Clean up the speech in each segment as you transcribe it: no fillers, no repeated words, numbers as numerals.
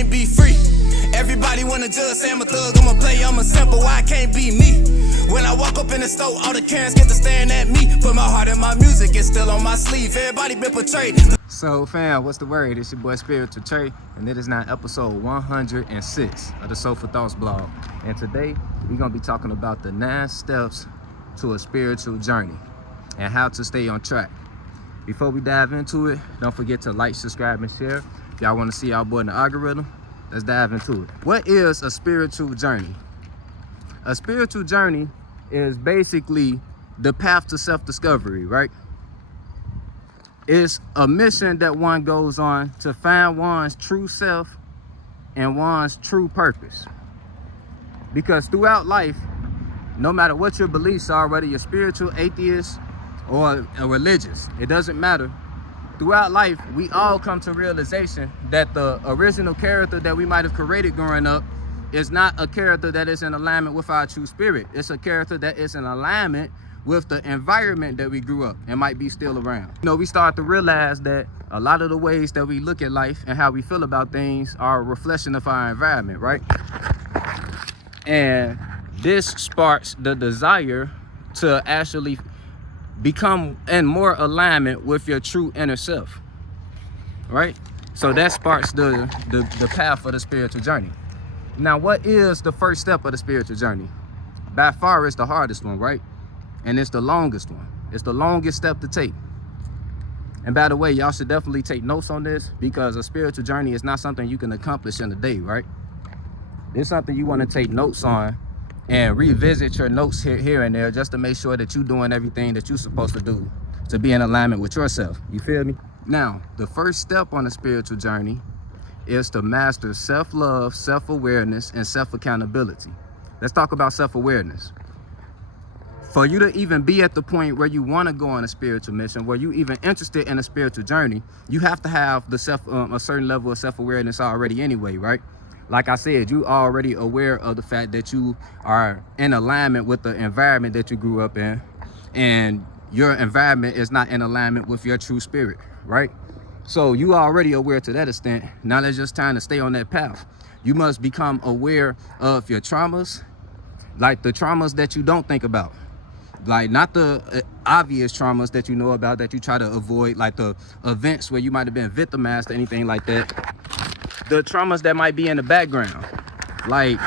can't be free. Everybody wanna judge, say I'm a thug, I'm a player, I'm a simple, why I can't be me? When I walk up in the store, all the Karens get to staring at me. Put my heart in my music, it's still on my sleeve. Everybody been portrayed. So fam, what's the word? It's your boy Spiritual Trey, and it is now episode 106 of the Soulful Thoughts blog. And today, we're gonna be talking about the 9 steps to a spiritual journey and how to stay on track. Before we dive into it, don't forget to like, subscribe, and share. If y'all wanna see our boy in the algorithm, let's dive into it. What is a spiritual journey? A spiritual journey is basically the path to self-discovery, right? It's a mission that one goes on to find one's true self and one's true purpose. Because throughout life, no matter what your beliefs are, whether you're spiritual, atheist, or religious, it doesn't matter. Throughout life, we all come to realization that the original character that we might have created growing up is not a character that is in alignment with our true spirit. It's a character that is in alignment with the environment that we grew up and might be still around. You know, we start to realize that a lot of the ways that we look at life and how we feel about things are a reflection of our environment, right? And this sparks the desire to actually become in more alignment with your true inner self, right? So that sparks the path for the spiritual journey. Now, what is the first step of the spiritual journey? By far, it's the hardest one, right? And it's the longest one. It's the longest step to take. And by the way, y'all should definitely take notes on this, because a spiritual journey is not something you can accomplish in a day, right? It's something you want to take notes on and revisit your notes here and there, just to make sure that you're doing everything that you're supposed to do to be in alignment with yourself. You feel me? Now, the first step on the spiritual journey is to master self-love, self-awareness, and self-accountability. Let's talk about self-awareness. For you to even be at the point where you want to go on a spiritual mission, where you even interested in a spiritual journey, you have to have a certain level of self-awareness already anyway, right? Like I said, you already aware of the fact that you are in alignment with the environment that you grew up in, and your environment is not in alignment with your true spirit, right? So you already aware to that extent. Now it's just time to stay on that path. You must become aware of your traumas, like the traumas that you don't think about. Like, not the obvious traumas that you know about that you try to avoid, like the events where you might have been victimized or anything like that. The traumas that might be in the background, like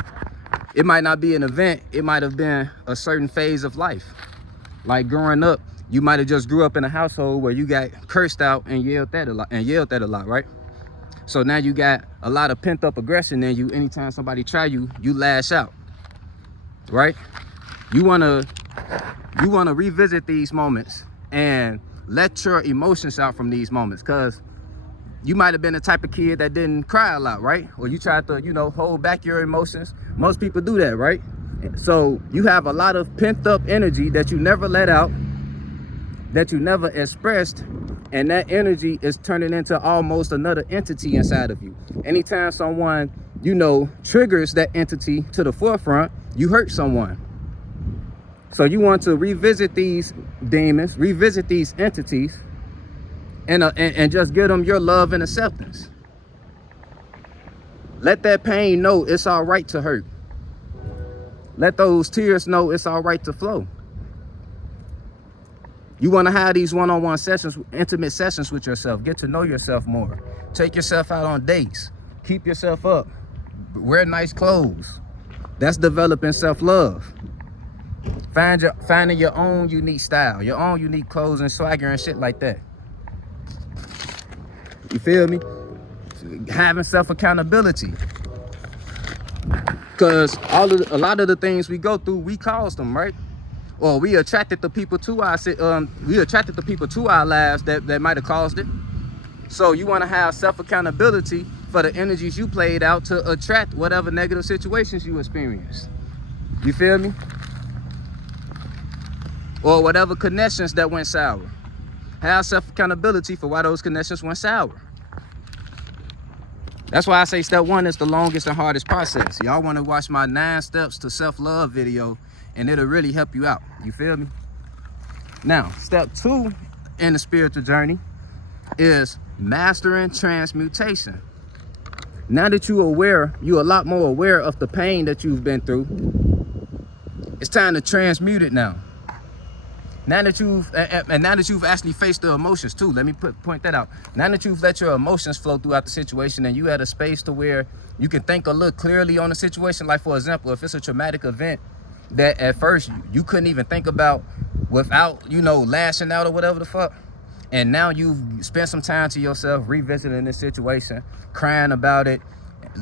it might not be an event, it might have been a certain phase of life. Like growing up, you might have just grew up in a household where you got cursed out and yelled at a lot, right? So now you got a lot of pent up aggression in you. Anytime somebody try you, you lash out, right? You wanna revisit these moments and let your emotions out from these moments, because you might have been the type of kid that didn't cry a lot, right? Or you tried to, hold back your emotions. Most people do that, right? So you have a lot of pent up energy that you never let out, that you never expressed, and that energy is turning into almost another entity inside of you. Anytime someone, triggers that entity to the forefront, you hurt someone. So you want to revisit these demons, revisit these entities, and just give them your love and acceptance. Let that pain know it's all right to hurt. Let those tears know it's all right to flow. You want to have these one-on-one sessions, intimate sessions with yourself. Get to know yourself more. Take yourself out on dates. Keep yourself up. Wear nice clothes. That's developing self-love. Finding your own unique style, your own unique clothes and swagger and shit like that. You feel me? Having self-accountability. Because a lot of the things we go through, we caused them, right? Or we attracted the people to our lives that might have caused it. So you want to have self-accountability for the energies you played out to attract whatever negative situations you experienced. You feel me? Or whatever connections that went sour. Have self-accountability for why those connections went sour. That's why I say step 1 is the longest and hardest process. Y'all want to watch my 9 steps to self-love video, and it'll really help you out. You feel me? Now, step 2 in the spiritual journey is mastering transmutation. Now that you're aware, you're a lot more aware of the pain that you've been through. It's time to transmute it now. Now that you've actually faced the emotions too. Let me point that out. Now that you've let your emotions flow throughout the situation and you at a space to where you can think a little clearly on the situation. Like for example, if it's a traumatic event that at first you couldn't even think about without, you know, lashing out or whatever the fuck. And now you've spent some time to yourself revisiting this situation, crying about it,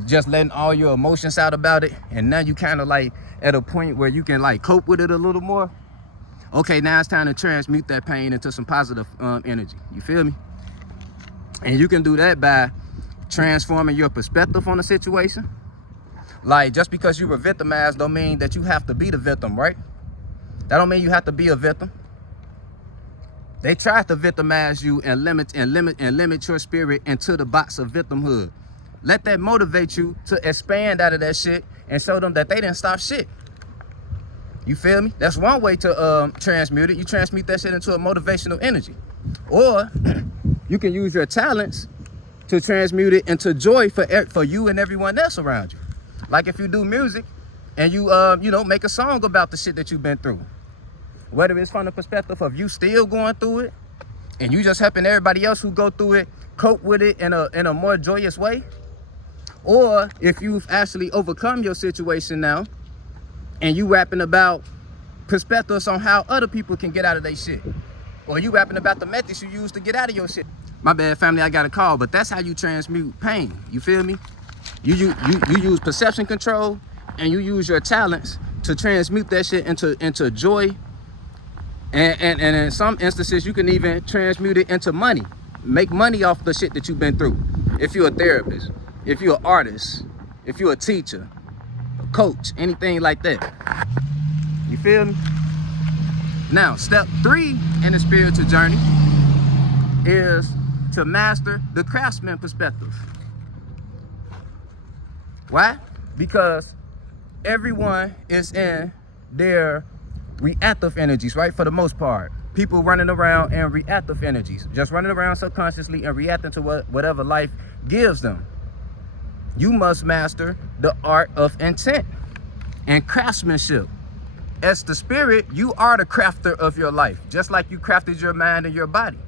just letting all your emotions out about it. And now you kind of like at a point where you can like cope with it a little more. Okay, now it's time to transmute that pain into some positive energy. You feel me? And you can do that by transforming your perspective on the situation. Like, just because you were victimized don't mean that you have to be the victim, right? That don't mean you have to be a victim. They tried to victimize you and limit your spirit into the box of victimhood. Let that motivate you to expand out of that shit and show them that they didn't stop shit. You feel me? That's one way to transmute it. You transmute that shit into a motivational energy. Or you can use your talents to transmute it into joy for you and everyone else around you. Like if you do music and you make a song about the shit that you've been through. Whether it's from the perspective of you still going through it and you just helping everybody else who go through it cope with it in a more joyous way. Or if you've actually overcome your situation now and you rapping about perspectives on how other people can get out of their shit. Or you rapping about the methods you use to get out of your shit. My bad, family, I got a call, but that's how you transmute pain. You feel me? You use perception control and you use your talents to transmute that shit into joy. And in some instances, you can even transmute it into money. Make money off the shit that you've been through. If you're a therapist, if you're an artist, if you're a teacher, a coach, anything like that. You feel me? Now, step 3 in the spiritual journey is to master the craftsman perspective. Why? Because everyone is in their reactive energies, right? For the most part, people running around in reactive energies, just running around subconsciously and reacting to whatever life gives them. You must master the art of intent and craftsmanship. As the spirit, you are the crafter of your life, just like you crafted your mind and your body.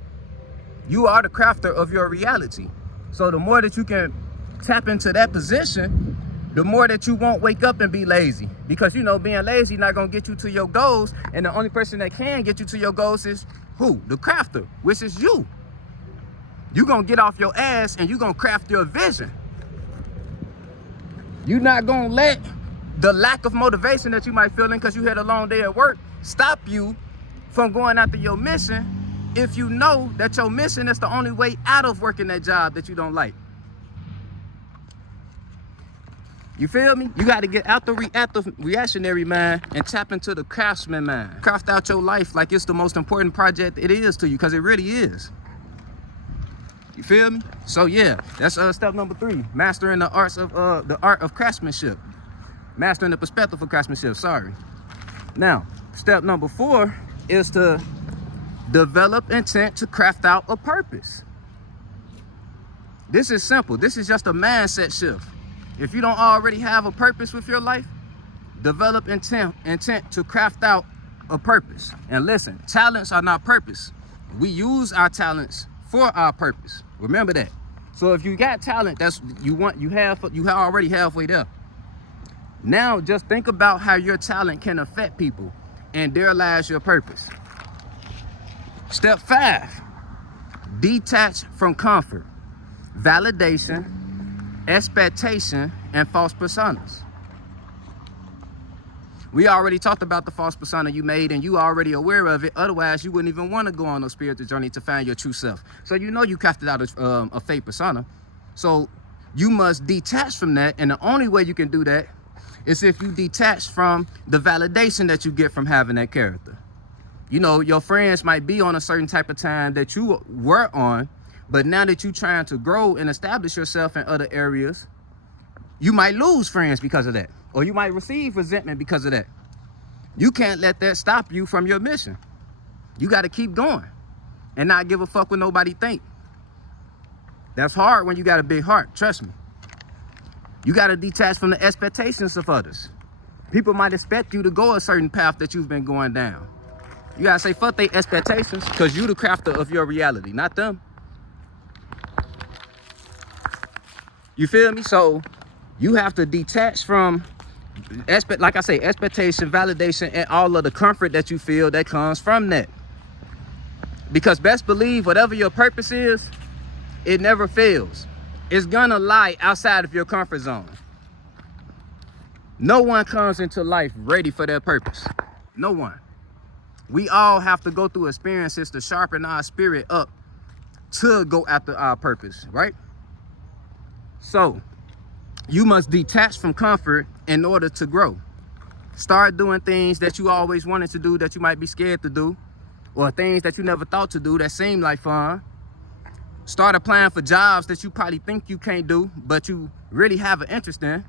You are the crafter of your reality. So the more that you can tap into that position, the more that you won't wake up and be lazy. Because, you know, being lazy not going to get you to your goals. And the only person that can get you to your goals is who? The crafter, which is you. You're going to get off your ass and you're going to craft your vision. You're not going to let the lack of motivation that you might feel in because you had a long day at work stop you from going after your mission if you know that your mission is the only way out of working that job that you don't like. You feel me? You got to get out the reactionary mind and tap into the craftsman mind. Craft out your life like it's the most important project it is to you, because it really is. You feel me? So yeah, that's step number 3, mastering the art of craftsmanship. Mastering the perspective of craftsmanship, sorry. Now, step number 4 is to develop intent to craft out a purpose. This is simple. This is just a mindset shift. If you don't already have a purpose with your life, develop intent to craft out a purpose. And listen, talents are not purpose. We use our talents for our purpose. Remember that. So if you got talent, that's you already halfway there. Now just think about how your talent can affect people, and there lies your purpose. Step 5, detach from comfort, validation, expectation, and false personas. We already talked about the false persona you made, and you already aware of it. Otherwise, you wouldn't even want to go on a spiritual journey to find your true self. So you know you crafted out a fake persona. So you must detach from that, and the only way you can do that is if you detach from the validation that you get from having that character. You know, your friends might be on a certain type of time that you were on, but now that you're trying to grow and establish yourself in other areas, you might lose friends because of that, or you might receive resentment because of that. You can't let that stop you from your mission. You got to keep going and not give a fuck what nobody think. That's hard when you got a big heart, trust me. You got to detach from the expectations of others. People might expect you to go a certain path that you've been going down. You got to say, fuck their expectations, because you the crafter of your reality, not them. You feel me? So you have to detach from, like I say, expectation, validation, and all of the comfort that you feel that comes from that. Because best believe, whatever your purpose is, it never fails. It's gonna lie outside of your comfort zone. No one comes into life ready for their purpose. No one. We all have to go through experiences to sharpen our spirit up to go after our purpose, right? So you must detach from comfort in order to grow. Start doing things that you always wanted to do that you might be scared to do, or things that you never thought to do that seem like fun. Start applying for jobs that you probably think you can't do, but you really have an interest in.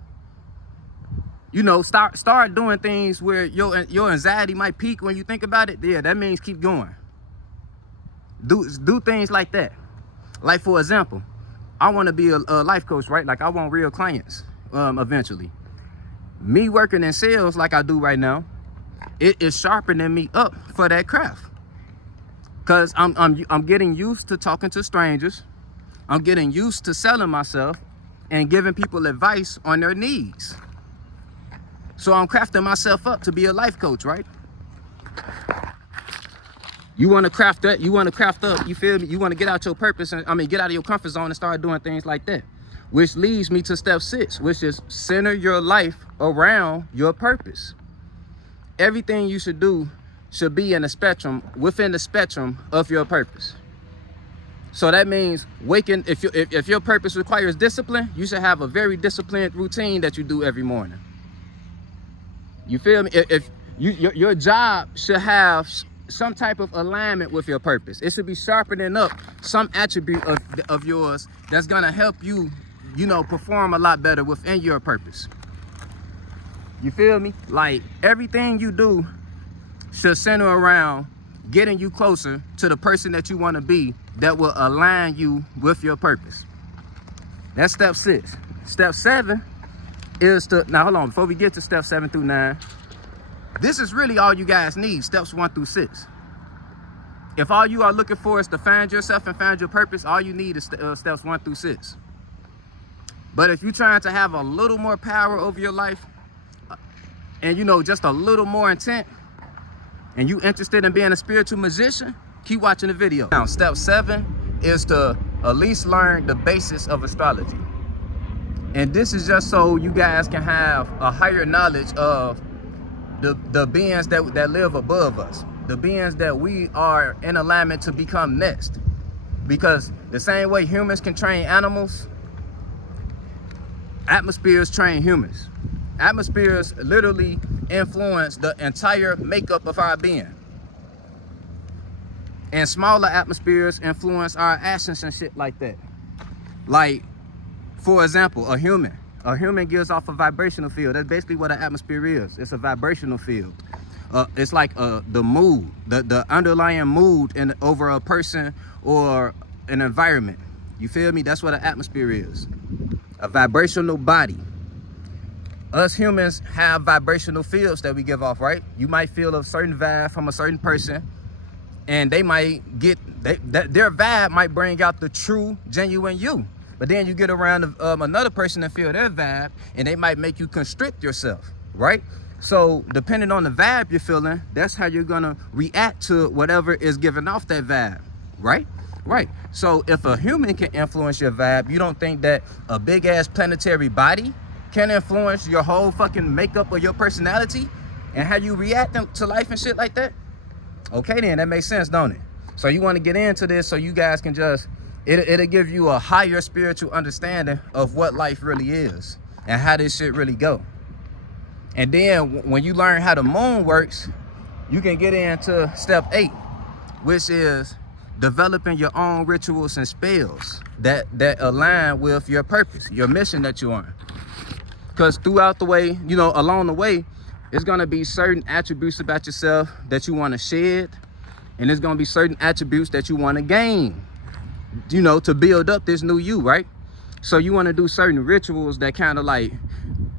You know, start doing things where your anxiety might peak when you think about it. Yeah, that means keep going. Do things like that. Like, for example, I want to be a life coach, right? Like, I want real clients eventually. Me working in sales like I do right now, it is sharpening me up for that craft. Cause I'm getting used to talking to strangers. I'm getting used to selling myself and giving people advice on their needs. So I'm crafting myself up to be a life coach, right? You want to craft that, you want to craft up, you feel me? You want to get out your purpose, and get out of your comfort zone and start doing things like that. Which leads me to step 6, which is center your life around your purpose. Everything you should do should be within the spectrum of your purpose. So that means if your purpose requires discipline, you should have a very disciplined routine that you do every morning. You feel me? If your job should have some type of alignment with your purpose. It should be sharpening up some attribute of yours that's gonna help you, perform a lot better within your purpose. You feel me? Like, everything you do should center around getting you closer to the person that you want to be that will align you with your purpose. That's step 6. Step 7 is now hold on, before we get to step 7 through 9, this is really all you guys need, steps 1 through 6. If all you are looking for is to find yourself and find your purpose, all you need is steps 1 through 6. But if you're trying to have a little more power over your life, and just a little more intent, and you interested in being a spiritual magician, keep watching the video. Now, step 7 is to at least learn the basics of astrology. And this is just so you guys can have a higher knowledge of the beings that live above us, the beings that we are in alignment to become next. Because the same way humans can train animals, atmospheres train humans. Atmospheres literally influence the entire makeup of our being. And smaller atmospheres influence our actions and shit like that. Like, for example, a human gives off a vibrational field. That's basically what an atmosphere is. It's a vibrational field. It's like the mood, the underlying mood over a person or an environment. You feel me? That's what an atmosphere is. A vibrational body. Us humans have vibrational fields that we give off, right? You might feel a certain vibe from a certain person, and they might their vibe might bring out the true, genuine you. But then you get around another person and feel their vibe, and they might make you constrict yourself, right? So depending on the vibe you're feeling, that's how you're gonna react to whatever is giving off that vibe, right? Right. So if a human can influence your vibe, you don't think that a big ass planetary body can influence your whole fucking makeup of your personality and how you react to life and shit like that? Okay, then that makes sense, don't it? So you want to get into this so you guys can it'll give you a higher spiritual understanding of what life really is and how this shit really go. And then when you learn how the moon works, you can get into step 8, which is developing your own rituals and spells that align with your purpose, your mission that you're on. Because throughout the way, along the way, it's going to be certain attributes about yourself that you want to shed. And there's going to be certain attributes that you want to gain, to build up this new you, right? So you want to do certain rituals that kind of like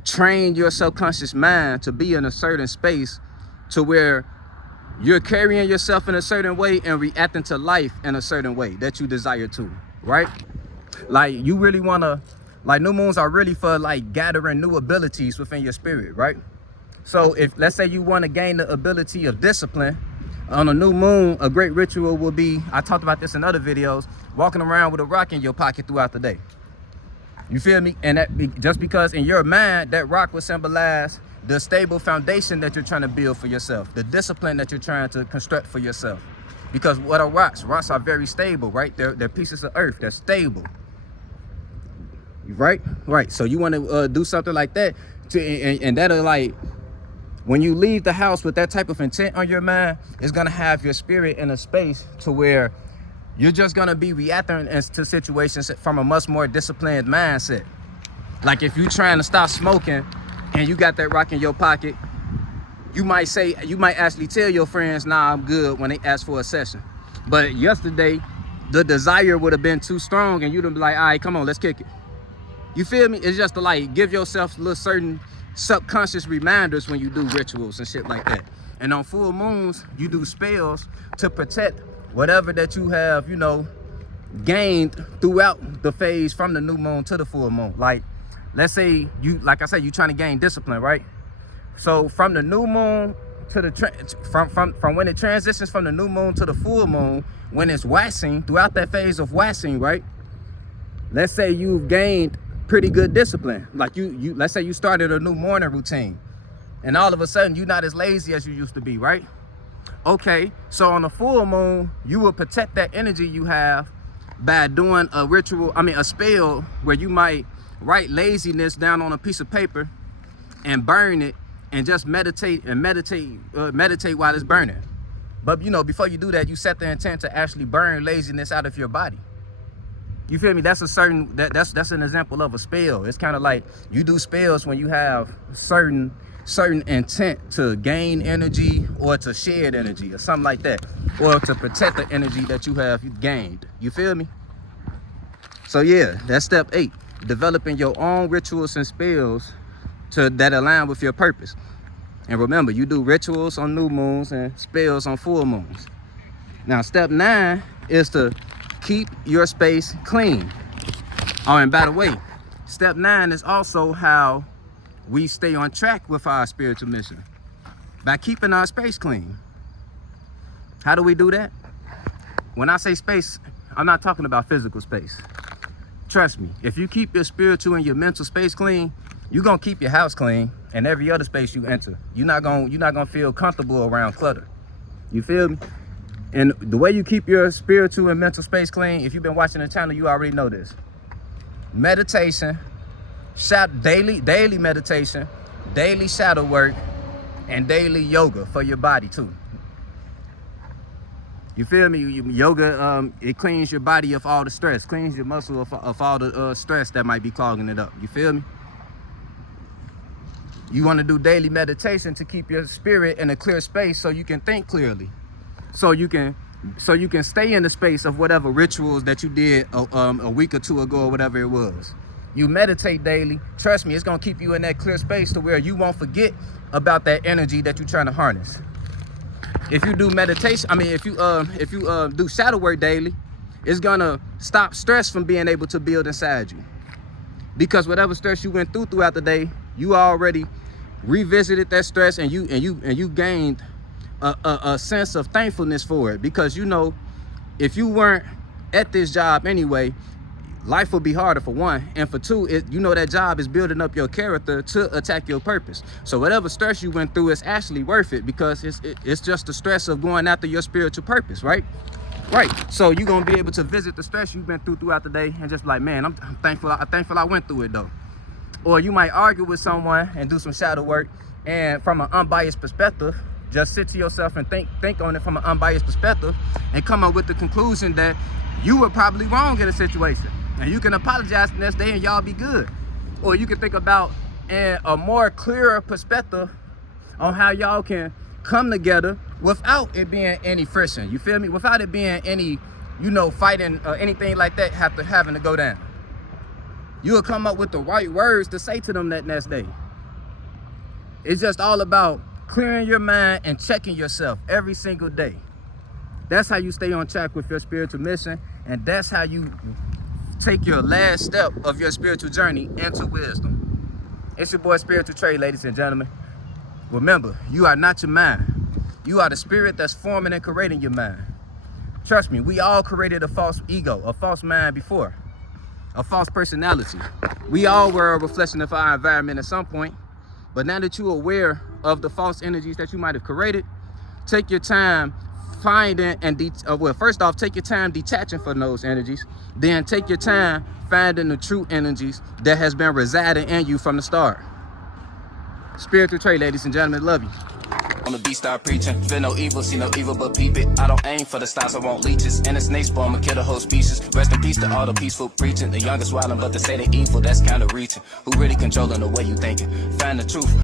train your subconscious mind to be in a certain space to where you're carrying yourself in a certain way and reacting to life in a certain way that you desire to, right? Like you really want to, like new moons are really for like gathering new abilities within your spirit, right? So if let's say you want to gain the ability of discipline on a new moon, a great ritual will be, I talked about this in other videos, walking around with a rock in your pocket throughout the day. You feel me? And that just because in your mind, that rock will symbolize the stable foundation that you're trying to build for yourself, the discipline that you're trying to construct for yourself. Because what are rocks? Rocks are very stable, right? They're pieces of earth. They're stable, right? Right. So you want to do something like that, and that'll like, when you leave the house with that type of intent on your mind, it's gonna have your spirit in a space to where you're just gonna be reacting to situations from a much more disciplined mindset. Like if you're trying to stop smoking and you got that rock in your pocket, you might actually tell your friends, nah, I'm good, when they ask for a session. But yesterday, the desire would have been too strong and you'd have been like, all right, come on, let's kick it. You feel me? It's just to like give yourself little certain subconscious reminders when you do rituals and shit like that. And on full moons, you do spells to protect whatever that you have, you know, gained throughout the phase from the new moon to the full moon. Like, let's say you, like I said, you trying to gain discipline, right? So from the new moon to the from when it transitions from the new moon to the full moon, when it's waxing, throughout that phase of waxing, right? Let's say you've gained pretty good discipline. Like you let's say you started a new morning routine and all of a sudden you're not as lazy as you used to be, right? Okay, so on the full moon, you will protect that energy you have by doing a ritual, a spell where you might write laziness down on a piece of paper and burn it and just meditate while it's burning. But you know, before you do that, you set the intent to actually burn laziness out of your body. You feel me? That's a certain, that's an example of a spell. It's kind of like you do spells when you have certain intent to gain energy or to shed energy or something like that, or to protect the energy that you have gained. You feel me? So yeah, that's step 8, developing your own rituals and spells that align with your purpose. And remember, you do rituals on new moons and spells on full moons. Now step 9 is to keep your space clean. Oh, and by the way, step 9 is also how we stay on track with our spiritual mission, by keeping our space clean. How do we do that? When I say space, I'm not talking about physical space. Trust me, if you keep your spiritual and your mental space clean, you're gonna keep your house clean and every other space you enter. You're not gonna feel comfortable around clutter. You feel me? And the way you keep your spiritual and mental space clean, if you've been watching the channel, you already know this. Meditation, daily meditation, daily shadow work, and daily yoga for your body too. You feel me? Yoga, it cleans your body of all the stress, cleans your muscle of all the stress that might be clogging it up. You feel me? You want to do daily meditation to keep your spirit in a clear space so you can think clearly. So you can stay in the space of whatever rituals that you did a week or two ago or whatever it was. You meditate daily. Trust me, it's gonna keep you in that clear space to where you won't forget about that energy that you're trying to harness. If you do meditation, if you do shadow work daily, it's gonna stop stress from being able to build inside you. Because whatever stress you went throughout the day, you already revisited that stress and you gained a sense of thankfulness for it. Because you know, if you weren't at this job anyway, life will be harder, for one, and for two, you know that job is building up your character to attack your purpose. So whatever stress you went through is actually worth it, because it's just the stress of going after your spiritual purpose, right? Right. So you're gonna be able to visit the stress you've been throughout the day and just be like, man, I'm thankful I went through it though. Or you might argue with someone and do some shadow work, and from an unbiased perspective, just sit to yourself and think on it from an unbiased perspective and come up with the conclusion that you were probably wrong in a situation. And you can apologize the next day and y'all be good. Or you can think about a more clearer perspective on how y'all can come together without it being any friction. You feel me? Without it being any, fighting or anything like that having to go down. You will come up with the right words to say to them that next day. It's just all about clearing your mind and checking yourself every single day. That's how you stay on track with your spiritual mission, and that's how you take your last step of your spiritual journey into wisdom. It's your boy Spiritual Trey, ladies and gentlemen. Remember, you are not your mind. You are the spirit that's forming and creating your mind. Trust me, we all created a false ego, a false mind before, a false personality. We all were a reflection of our environment at some point. But now that you're aware of the false energies that you might have created, take your time finding and first off, take your time detaching from those energies. Then take your time finding the true energies that has been residing in you from the start. Spiritual Trey, ladies and gentlemen, love you. On the beat, start preaching. Feel no evil, see no evil, but peep it. I don't aim for the stars, I want leeches. And the snake spawn, I'ma kill the whole species. Rest in peace to all the peaceful preaching. The youngest wildin', but they say they evil, that's kinda reaching. Who really controlling the way you thinking? Find the truth.